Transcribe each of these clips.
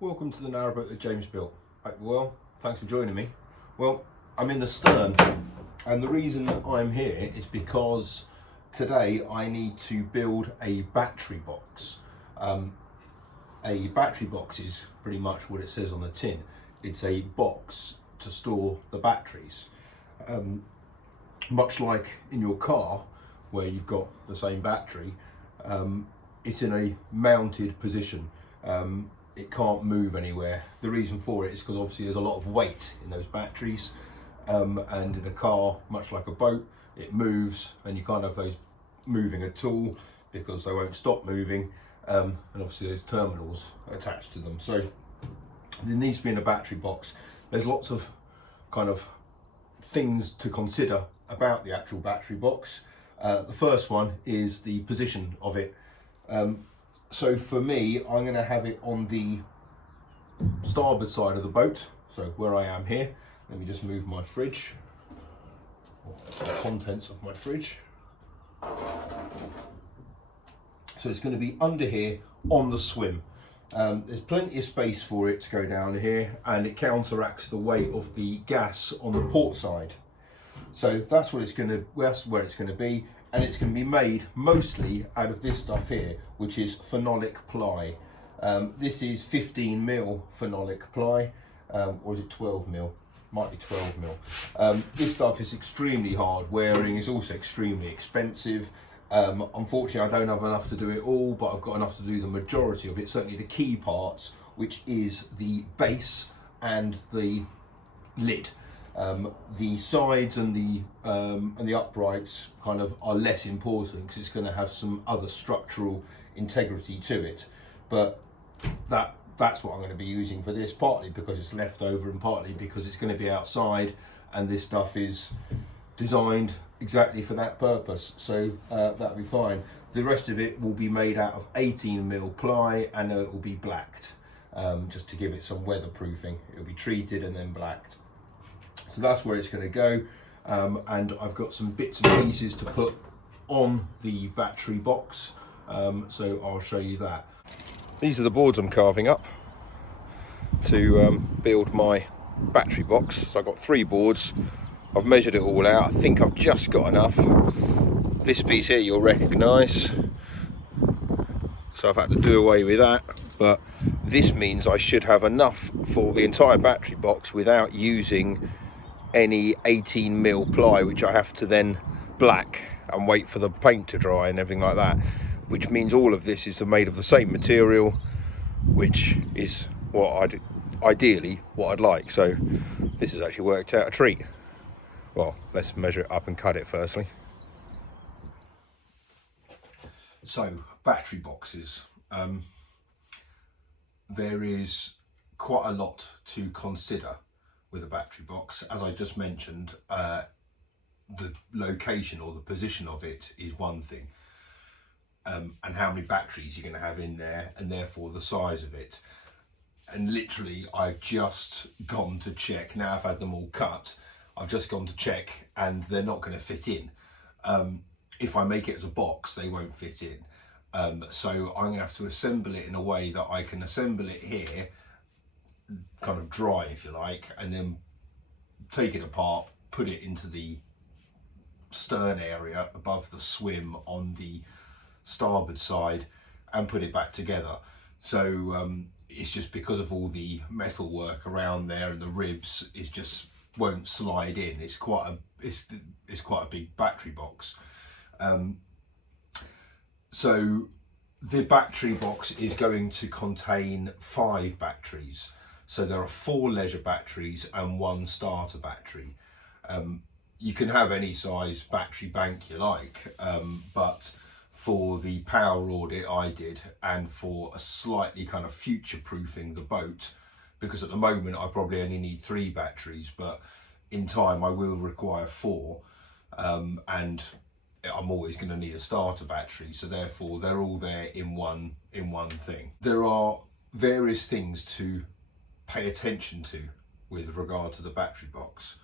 Welcome to the Narrowboat that James built. Hope you're well. Thanks for joining me. Well, I'm in the stern, and the reason that I'm here is because today I need to build a battery box. A battery box is pretty much what it says on the tin. It's a box to store the batteries. Much like in your car, where you've got the same battery, it's in a mounted position. It can't move anywhere. The reason for it is because obviously there's a lot of weight in those batteries, and in a car, much like a boat, it moves and you can't have those moving at all because they won't stop moving, and obviously there's terminals attached to them. So there needs to be in a battery box. There's lots of kind of things to consider about the actual battery box. The first one is the position of it. So for me, I'm going to have it on the starboard side of the boat, so where I am here. Let me just move my fridge, the contents of my fridge. So it's going to be under here on the swim. There's plenty of space for it to go down here, and it counteracts the weight of the gas on the port side. So that's what it's going to, that's where it's going to be. And it's going to be made mostly out of this stuff here, which is phonolic ply. This is 15mm phonolic ply, or is it 12mm? Might be 12mm. This stuff is extremely hard wearing, it's also extremely expensive. Unfortunately, I don't have enough to do it all, but I've got enough to do the majority of it, certainly the key parts, which is the base and the lid. The sides and the uprights kind of are less important because it's going to have some other structural integrity to it. But that's what I'm going to be using for this, partly because it's leftover and partly because it's going to be outside, and this stuff is designed exactly for that purpose. So that'll be fine. The rest of it will be made out of 18mm ply, and it will be blacked, just to give it some weatherproofing. It'll be treated and then blacked. So that's where it's going to go, and I've got some bits and pieces to put on the battery box, so I'll show you that. These are the boards I'm carving up to build my battery box. So I've got 3 boards. I've measured it all out. I think I've just got enough. This piece here you'll recognise, so I've had to do away with that, but this means I should have enough for the entire battery box without using any 18mm ply, which I have to then black and wait for the paint to dry and everything like that, which means all of this is made of the same material, which is what ideally what I'd like. So this has actually worked out a treat. Well, let's measure it up and cut it firstly. So battery boxes, there is quite a lot to consider with a battery box. As I just mentioned, the location or the position of it is one thing, and how many batteries you're going to have in there, and therefore the size of it. And literally I've just gone to check, now I've had them all cut, I've just gone to check and they're not going to fit in. If I make it as a box, they won't fit in. So I'm going to have to assemble it in a way that I can assemble it here, kind of dry if you like, and then take it apart, put it into the stern area above the swim on the starboard side, and put it back together. So it's just because of all the metal work around there and the ribs, it just won't slide in. It's quite a big battery box. So the battery box is going to contain 5 batteries. So there are 4 leisure batteries and 1 starter battery. You can have any size battery bank you like, but for the power audit I did, and for a slightly kind of future-proofing the boat, because at the moment I probably only need 3 batteries, but in time I will require 4, and I'm always going to need a starter battery, so therefore they're all there in one thing. There are various things to pay attention to with regard to the battery box.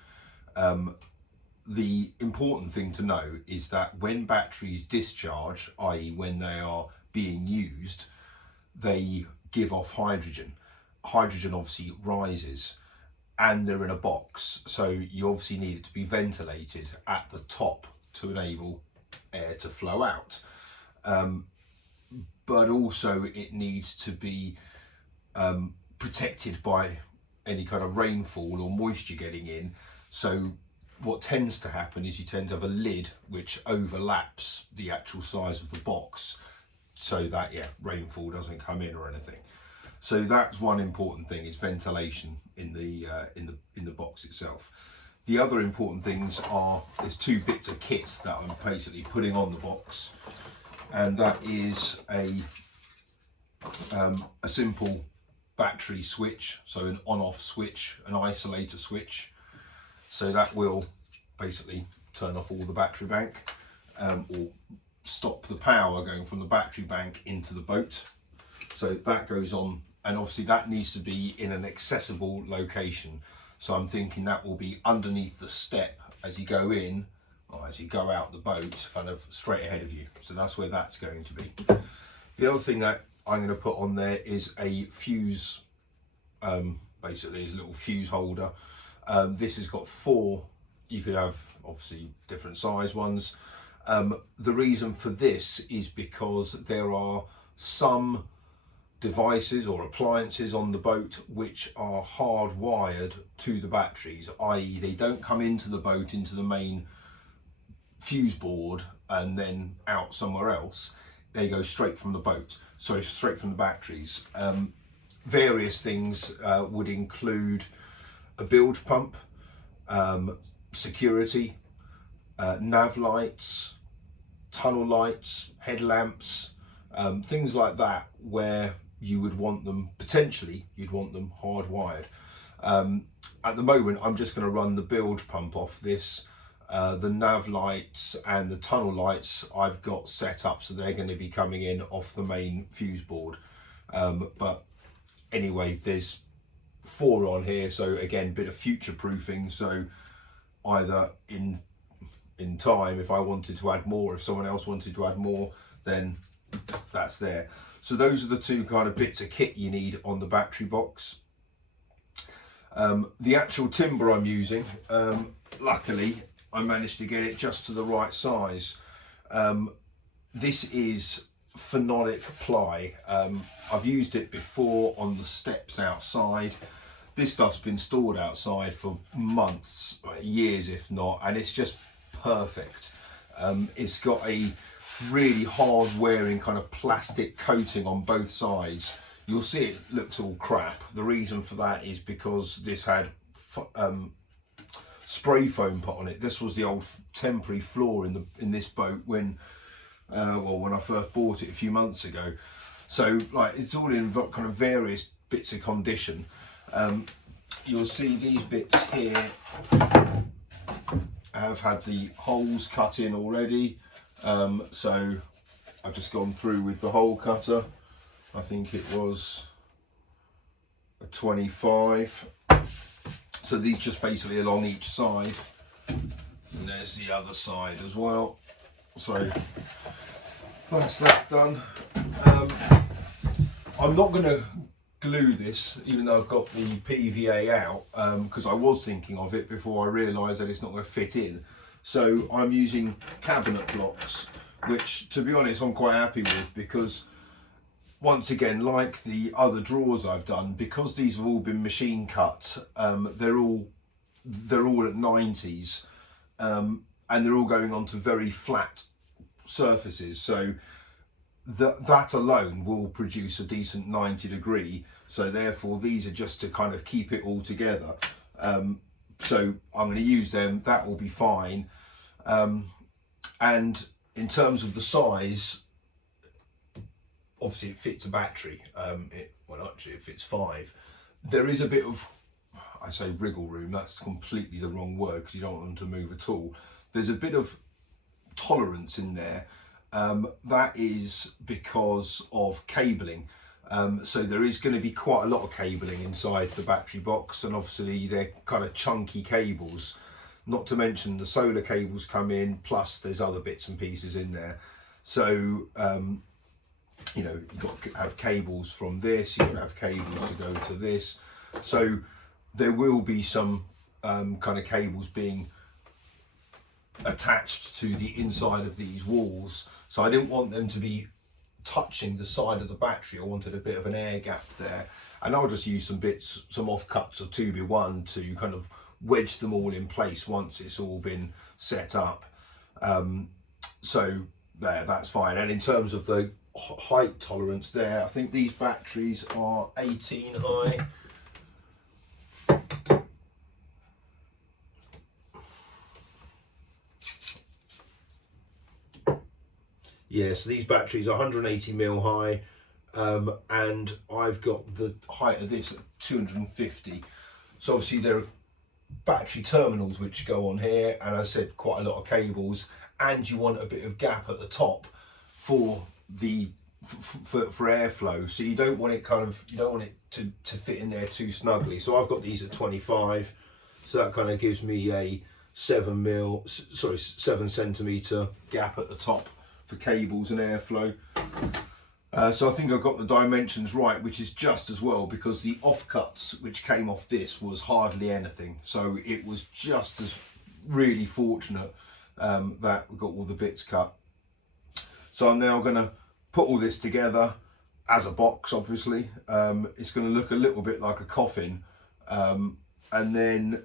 The important thing to know is that when batteries discharge, i.e. when they are being used, they give off hydrogen. hydrogen obviously rises, and they're in a box, so you obviously need it to be ventilated at the top to enable air to flow out. But also it needs to be protected by any kind of rainfall or moisture getting in. So what tends to happen is you tend to have a lid which overlaps the actual size of the box, so that rainfall doesn't come in or anything. So that's one important thing, is ventilation in the box itself. The other important things are, there's two bits of kit that I'm basically putting on the box, and that is a simple battery switch, so an on-off switch, an isolator switch. So that will basically turn off all the battery bank, or stop the power going from the battery bank into the boat. So that goes on, and obviously that needs to be in an accessible location. So I'm thinking that will be underneath the step as you go in, or as you go out the boat, kind of straight ahead of you. So that's where that's going to be. The other thing that I'm going to put on there is a fuse, basically is a little fuse holder. This has got 4, you could have obviously different size ones. The reason for this is because there are some devices or appliances on the boat which are hardwired to the batteries, i.e. they don't come into the boat, into the main fuse board and then out somewhere else. They go straight from the boat, sorry, straight from the batteries. Various things would include a bilge pump, security, nav lights, tunnel lights, headlamps, things like that, where you would want them, potentially you'd want them hardwired. At the moment I'm just going to run the bilge pump off this. The nav lights and the tunnel lights I've got set up, so they're going to be coming in off the main fuse board. But anyway, there's 4 on here, so again, bit of future proofing. So either in time, if I wanted to add more, if someone else wanted to add more, then that's there. So those are the 2 kind of bits of kit you need on the battery box. The actual timber I'm using, luckily I managed to get it just to the right size. This is phonolic ply. I've used it before on the steps outside. This stuff's been stored outside for months, years if not, and it's just perfect. It's got a really hard wearing kind of plastic coating on both sides. You'll see it looks all crap. The reason for that is because this had spray foam put on it. This was the old temporary floor in this boat when when I first bought it a few months ago. So like, it's all in kind of various bits of condition. You'll see these bits here have had the holes cut in already. So I've just gone through with the hole cutter. I think it was a 25. So these just basically along each side, and there's the other side as well. So that's that done. I'm not going to glue this, even though I've got the PVA out, because I was thinking of it before I realised that it's not going to fit in. So I'm using cabinet blocks, which to be honest I'm quite happy with, because once again, like the other drawers I've done, because these have all been machine cut, they're all at 90s, and they're all going onto very flat surfaces. So that alone will produce a decent 90 degree. So therefore these are just to kind of keep it all together. So I'm going to use them, that will be fine. And in terms of the size, obviously it fits a battery. Well, actually it fits 5. There is a bit of, I say wriggle room, that's completely the wrong word because you don't want them to move at all. There's a bit of tolerance in there. That is because of cabling. So there is going to be quite a lot of cabling inside the battery box, and obviously they're kind of chunky cables, not to mention the solar cables come in, plus there's other bits and pieces in there. So you know, you've got to have cables from this, you've got to have cables to go to this. So there will be some kind of cables being attached to the inside of these walls. So I didn't want them to be touching the side of the battery. I wanted a bit of an air gap there. And I'll just use some bits, some offcuts of 2B1 to kind of wedge them all in place once it's all been set up. So there, that's fine. And in terms of the height tolerance there, I think these batteries are 18 high. Yeah, so these batteries are 180 mil high, and I've got the height of this at 250. So obviously there are battery terminals which go on here, and I said quite a lot of cables, and you want a bit of gap at the top for the for airflow. So you don't want it to fit in there too snugly. So I've got these at 25, so that kind of gives me a 7 centimeter gap at the top for cables and airflow. So I think I've got the dimensions right, which is just as well, because the offcuts which came off this was hardly anything. So it was just as really fortunate that we got all the bits cut. So I'm now going to put all this together as a box, obviously. It's going to look a little bit like a coffin. And then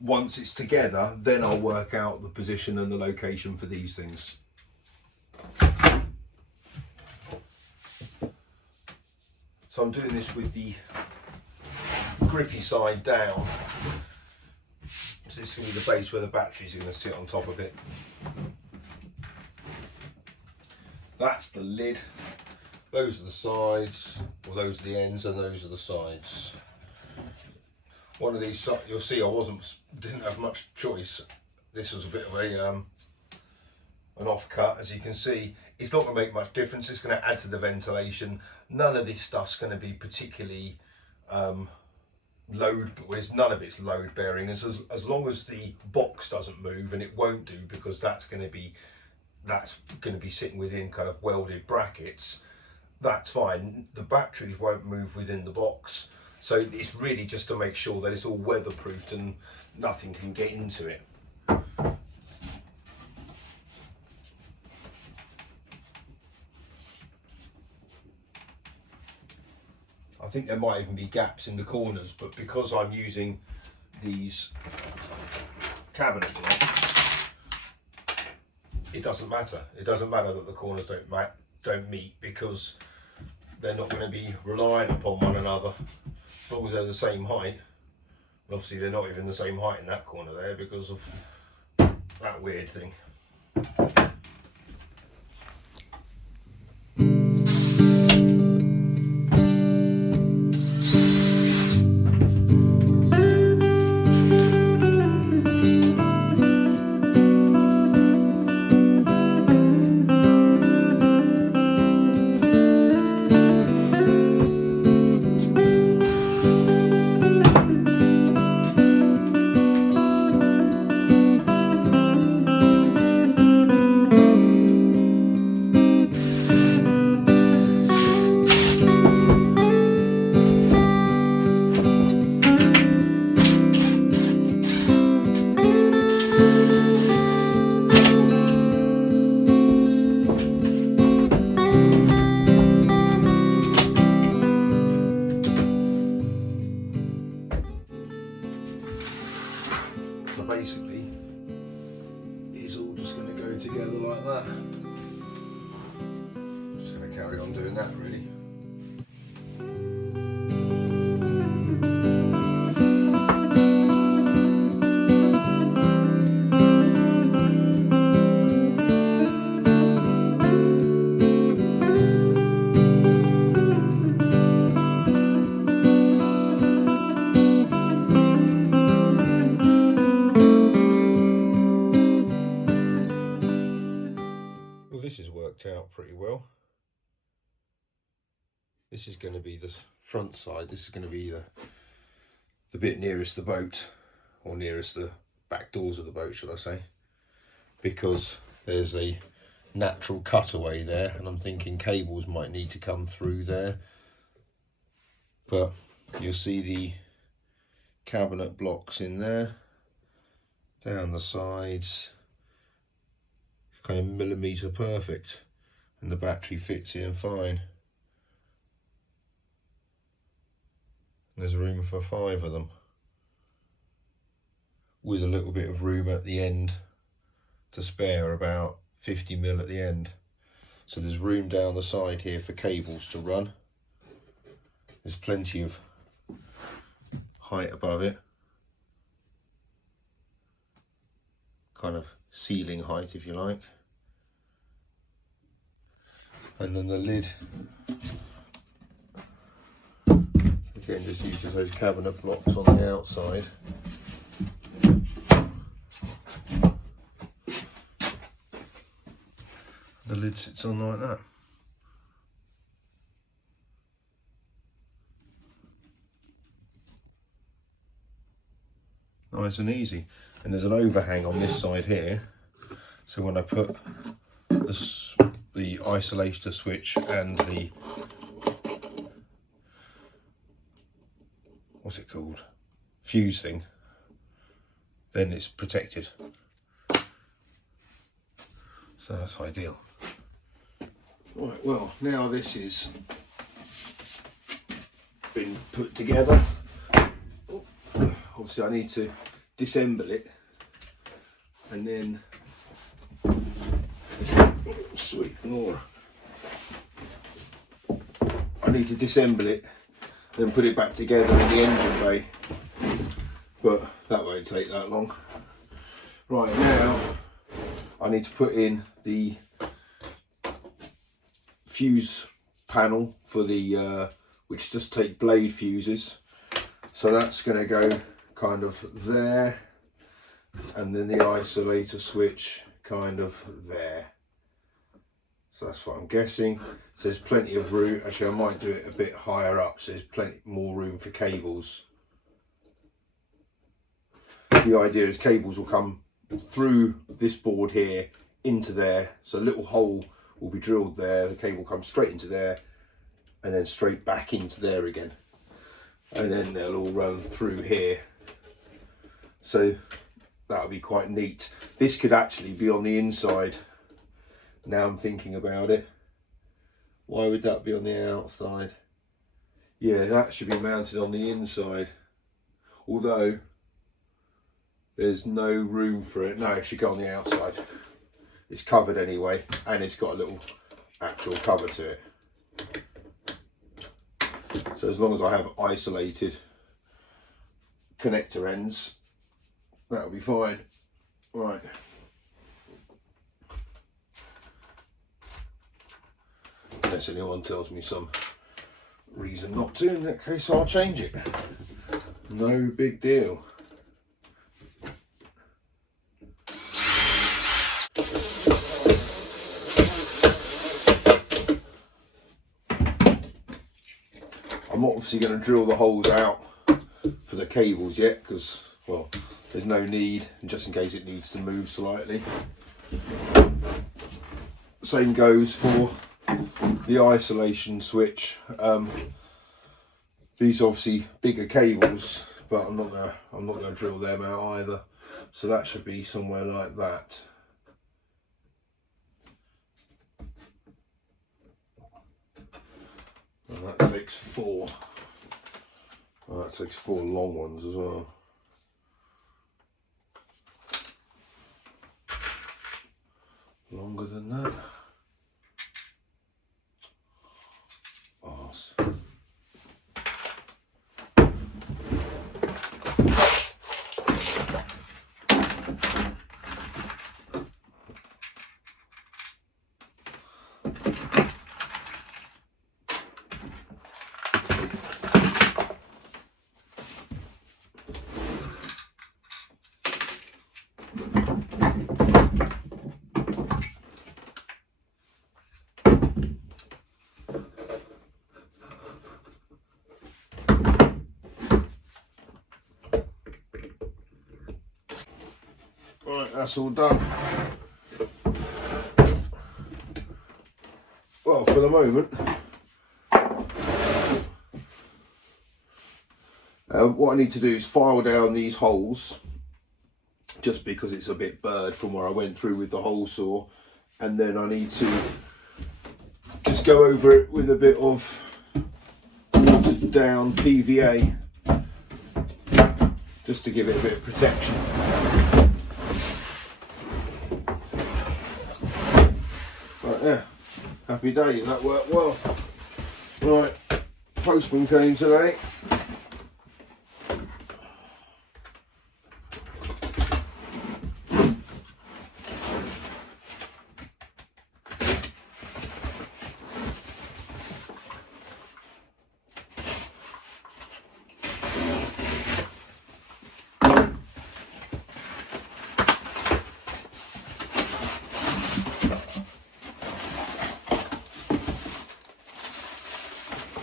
once it's together, then I'll work out the position and the location for these things. So I'm doing this with the grippy side down. So this is going to be the base where the batteries are going to sit on top of it. That's the lid. Those are the sides, or those are the ends, and those are the sides. One of these, you'll see I didn't have much choice. This was a bit of an offcut, as you can see. It's not going to make much difference. It's going to add to the ventilation. None of this stuff's going to be particularly none of it's load bearing. As long as the box doesn't move, and it won't do, because that's going to be sitting within kind of welded brackets. That's fine. The batteries won't move within the box. So it's really just to make sure that it's all weatherproofed and nothing can get into it. I think there might even be gaps in the corners, but because I'm using these cabinet blocks, it doesn't matter. It doesn't matter that the corners don't meet, because they're not going to be relying upon one another as long as they're the same height. And obviously they're not even the same height in that corner there because of that weird thing. So basically, it's all just going to go together like that. Just going to carry on doing that, really. Well, this has worked out pretty well. This is going to be the front side. This is going to be the bit nearest the boat, or nearest the back doors of the boat, should I say, because there's a natural cutaway there, and I'm thinking cables might need to come through there, but you'll see the cabinet blocks in there, down the sides, kind of millimetre perfect, and the battery fits in fine. There's room for 5 of them, with a little bit of room at the end to spare, about 50mm at the end. So there's room down the side here for cables to run. There's plenty of height above it, kind of ceiling height if you like. And then the lid, again, just uses those cabinet blocks on the outside. The lid sits on like that. Nice and easy. And there's an overhang on this side here, so when I put the isolator switch and the, what's it called, fuse thing, then it's protected. So that's ideal. Right, well, now this is been put together, obviously I need to disassemble it, and then sweet Laura, I need to disassemble it, then put it back together in the engine bay, but that won't take that long. Right, now I need to put in the fuse panel for the which just take blade fuses, so that's going to go kind of there, and then the isolator switch kind of there. So that's what I'm guessing. So there's plenty of room. Actually, I might do it a bit higher up, so there's plenty more room for cables. The idea is cables will come through this board here into there, so a little hole will be drilled there, the cable comes straight into there and then straight back into there again, and then they'll all run through here. So that'll be quite neat. This could actually be on the inside, now I'm thinking about it. Why would that be on the outside? Yeah, that should be mounted on the inside, although there's no room for it. No, it should go on the outside. It's covered anyway, and it's got a little actual cover to it. So as long as I have isolated connector ends, that'll be fine. Right. Unless anyone tells me some reason not to, in that case I'll change it. No big deal. I'm not obviously going to drill the holes out for the cables yet, because, well, there's no need, and just in case it needs to move slightly. Same goes for the isolation switch. These are obviously bigger cables, but I'm not gonna drill them out either. So that should be somewhere like that. And that takes 4. Oh, that takes 4 long ones as well. Longer than that. Arse. Right, that's all done. for the moment. What I need to do is file down these holes, just because it's a bit burred from where I went through with the hole saw, and then I need to just go over it with a bit of watered down PVA, just to give it a bit of protection. Right there, happy days, that worked well. Right, postman came today.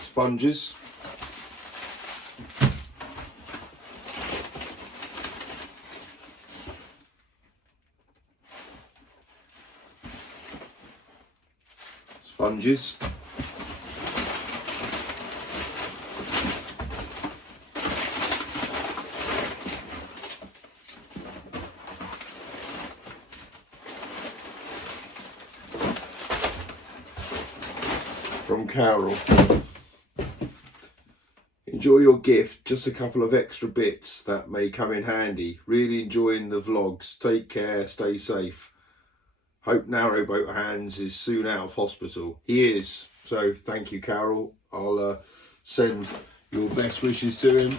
Sponges. Sponges. From Carol. Enjoy your gift, just a couple of extra bits that may come in handy. Really enjoying the vlogs. Take care, stay safe. Hope Narrowboat Hands is soon out of hospital. He is, so thank you, Carol. I'll send your best wishes to him.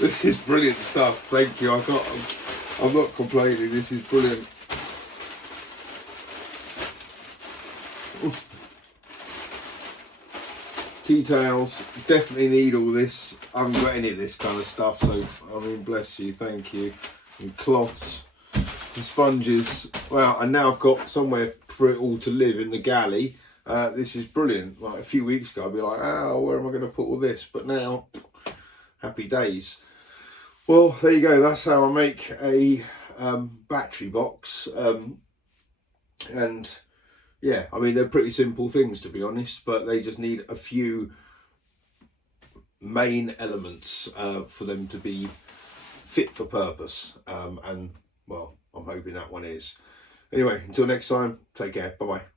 This is brilliant stuff, thank you. I'm not complaining, this is brilliant. Tea towels, definitely need all this. I haven't got any of this kind of stuff, so I mean, bless you, thank you. And cloths, and sponges. Well, and now I've got somewhere for it all to live in the galley. This is brilliant. Like a few weeks ago, I'd be like, oh, where am I going to put all this? But now, happy days. Well, there you go. That's how I make a battery box. And yeah, I mean, they're pretty simple things, to be honest, but they just need a few main elements for them to be fit for purpose. And well, I'm hoping that one is. Anyway, until next time, take care. Bye-bye.